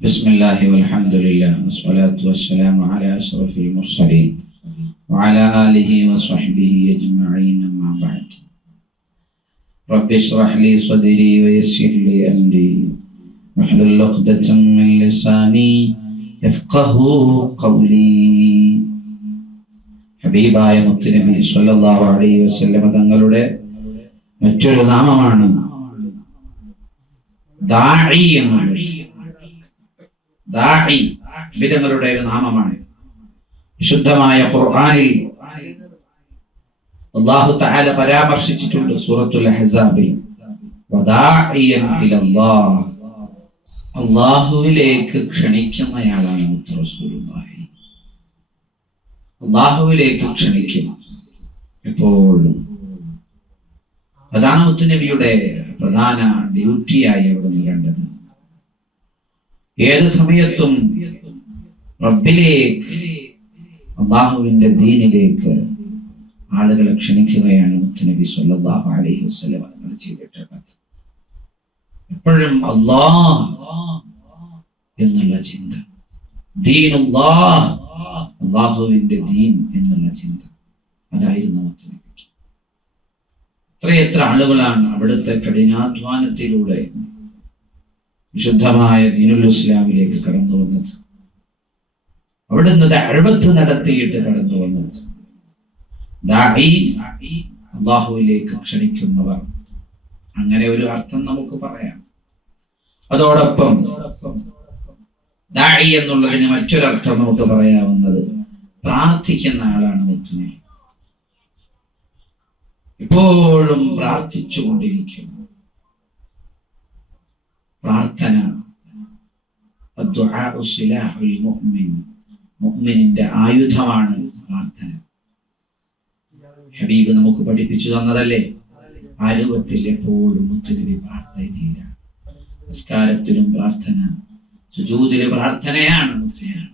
بسم الله والحمد لله والصلاة والسلام على أشرف المرسلين وعلى آله وصحبه أجمعين أما بعد رب اشرح لي صدري ويسر لي أمري واحلل عقدة من لساني يفقه قولي ഹബീബായ മുത്തുനബി സല്ലല്ലാഹു അലൈഹി വസല്ലമ തങ്ങളുടെ മറ്റൊരു നാമമാണ് ദാഇ എന്നുള്ളത് ദാഇ വിധങ്ങളുടെ ഒരു നാമമാണ്. വിശുദ്ധമായ ഖുർആാനിൽ അള്ളാഹു തആല പരാമർശിച്ചിട്ടുണ്ട് സൂറത്തുൽ അഹ്സാബിൽ. അല്ലാഹുവിലേക്ക് ക്ഷണിക്കുന്നയാളാണ് റസൂലുള്ളാഹി. അള്ളാഹുവിലേക്ക് ക്ഷണിക്കും എപ്പോഴും. അതാണ് മുത്തുനബിയുടെ പ്രധാന ഡ്യൂട്ടിയായി അവിടെ നിൽക്കേണ്ടത് ഏത് സമയത്തും റബ്ബിലേക്ക് അള്ളാഹുവിന്റെ ദീനിലേക്ക് ആളുകളെ ക്ഷണിക്കുകയാണ് മുത്തനബി സല്ലല്ലാഹു അലൈഹി വസല്ലം തങ്ങൾ ചെയ്തിട്ടുള്ളത്. എപ്പോഴും അള്ളാ എന്നുള്ള ചിന്ത ദീൻ അള്ളാഹുവിന്റെ ദീൻ എന്നുള്ള ചിന്ത അതായിരുന്നു മുത്തനബിക്ക് ആളുകളാണ് അവിടുത്തെ കഠിനാധ്വാനത്തിലൂടെ വിശുദ്ധമായ ദീനുൽ ഇസ്ലാമിലേക്ക് കടന്നു വന്നത്. അവിടുന്ന് അഴുപത്ത് നടത്തിയിട്ട് കടന്നു വന്നത്. അള്ളാഹുവിലേക്ക് ക്ഷണിക്കുന്നവർ. അങ്ങനെ ഒരു അർത്ഥം നമുക്ക് പറയാം. അതോടൊപ്പം ദാഴി എന്നുള്ളതിന് മറ്റൊരർത്ഥം നമുക്ക് പറയാവുന്നത് പ്രാർത്ഥിക്കുന്ന ആളാണ് മുത്തുനെ എപ്പോഴും പ്രാർത്ഥിച്ചുകൊണ്ടിരിക്കുന്നു. പ്രാർത്ഥന മുഅ്മിനിന്റെ ആയുധമാണ് പ്രാർത്ഥന. ഹബീബ് നമുക്ക് പഠിപ്പിച്ചു തന്നതല്ലേ? ആരൂപത്തിൽ എപ്പോഴും മുത്തുനബി പ്രാർത്ഥനയിലാണ് നിസ്കാരത്തിലും പ്രാർത്ഥന. സുജൂതിലെ പ്രാർത്ഥനയാണ് മുദ്രയാണ്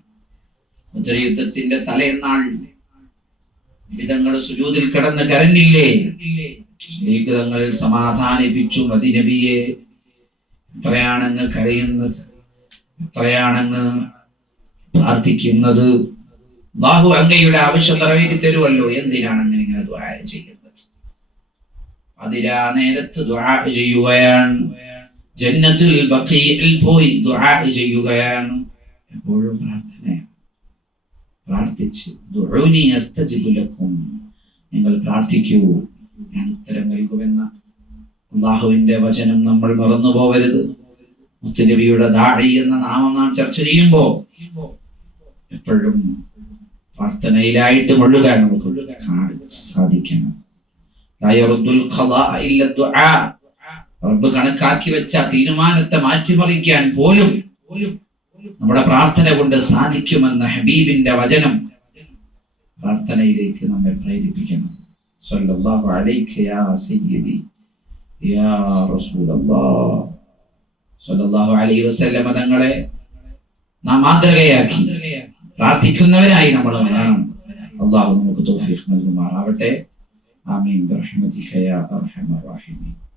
മുദ്ര യുദ്ധത്തിന്റെ തലേന്നാൾ സുജൂതിൽ കിടന്ന് കരഞ്ഞില്ലേ? സമാധാനിപ്പിച്ചു സമാധാനിപ്പിച്ചു മദിനബിയെ എത്രയാണങ്ങ് കരയുന്നത്? എത്രയാണങ്ങ് പ്രാർത്ഥിക്കുന്നത്? ബാഹു അങ്ങയുടെ ആവശ്യം നിറവേറ്റി തരുമല്ലോ. എന്തിനാണ് അങ്ങനെ ഇങ്ങനെ ദ്വാര ചെയ്യുന്നത്? അതിരാ നേരത്ത് ദ്വാര ചെയ്യുകയാണ്. ജന്നത്തുൽ പോയി ദുആ ചെയ്യുകയാണ്. എപ്പോഴും പ്രാർത്ഥനയാണ്. പ്രാർത്ഥിച്ച് ദുഊനി അസ്തജിബു ലക്കും. നിങ്ങൾ പ്രാർത്ഥിക്കൂ. ഞാൻ ഉത്തരം നൽകുമെന്ന അള്ളാഹുവിന്റെ വചനം നമ്മൾ മറന്നു പോകരുത്. മുത്തുനബിയുടെ ദാഴി എന്ന നാമം നാം ചർച്ച ചെയ്യുമ്പോൾ എപ്പോഴും പ്രാർത്ഥനയിലായിട്ട് മുഴുകാൻ നമുക്ക് സാധിക്കണം. റബ്ബ് കണക്കാക്കി വെച്ച തീരുമാനത്തെ മാറ്റിമറിക്കാൻ പോലും നമ്മുടെ പ്രാർത്ഥന കൊണ്ട് സാധിക്കുമെന്ന ഹബീബിന്റെ വചനം പ്രാർത്ഥനയിലേക്ക് നമ്മെ പ്രേരിപ്പിക്കണം. അലൈഹി വസല്ലമ തങ്ങളെ നാം മാതൃകയാക്കി. പ്രാർത്ഥിക്കുന്നവരായി നമ്മൾ വേണം അള്ളാഹു നമുക്ക് തൗഫീഖ് നൽകുമാറാവട്ടെ. ആമീൻ. ബിറഹ്മതിക യാ അർഹമർ റഹീമീൻ.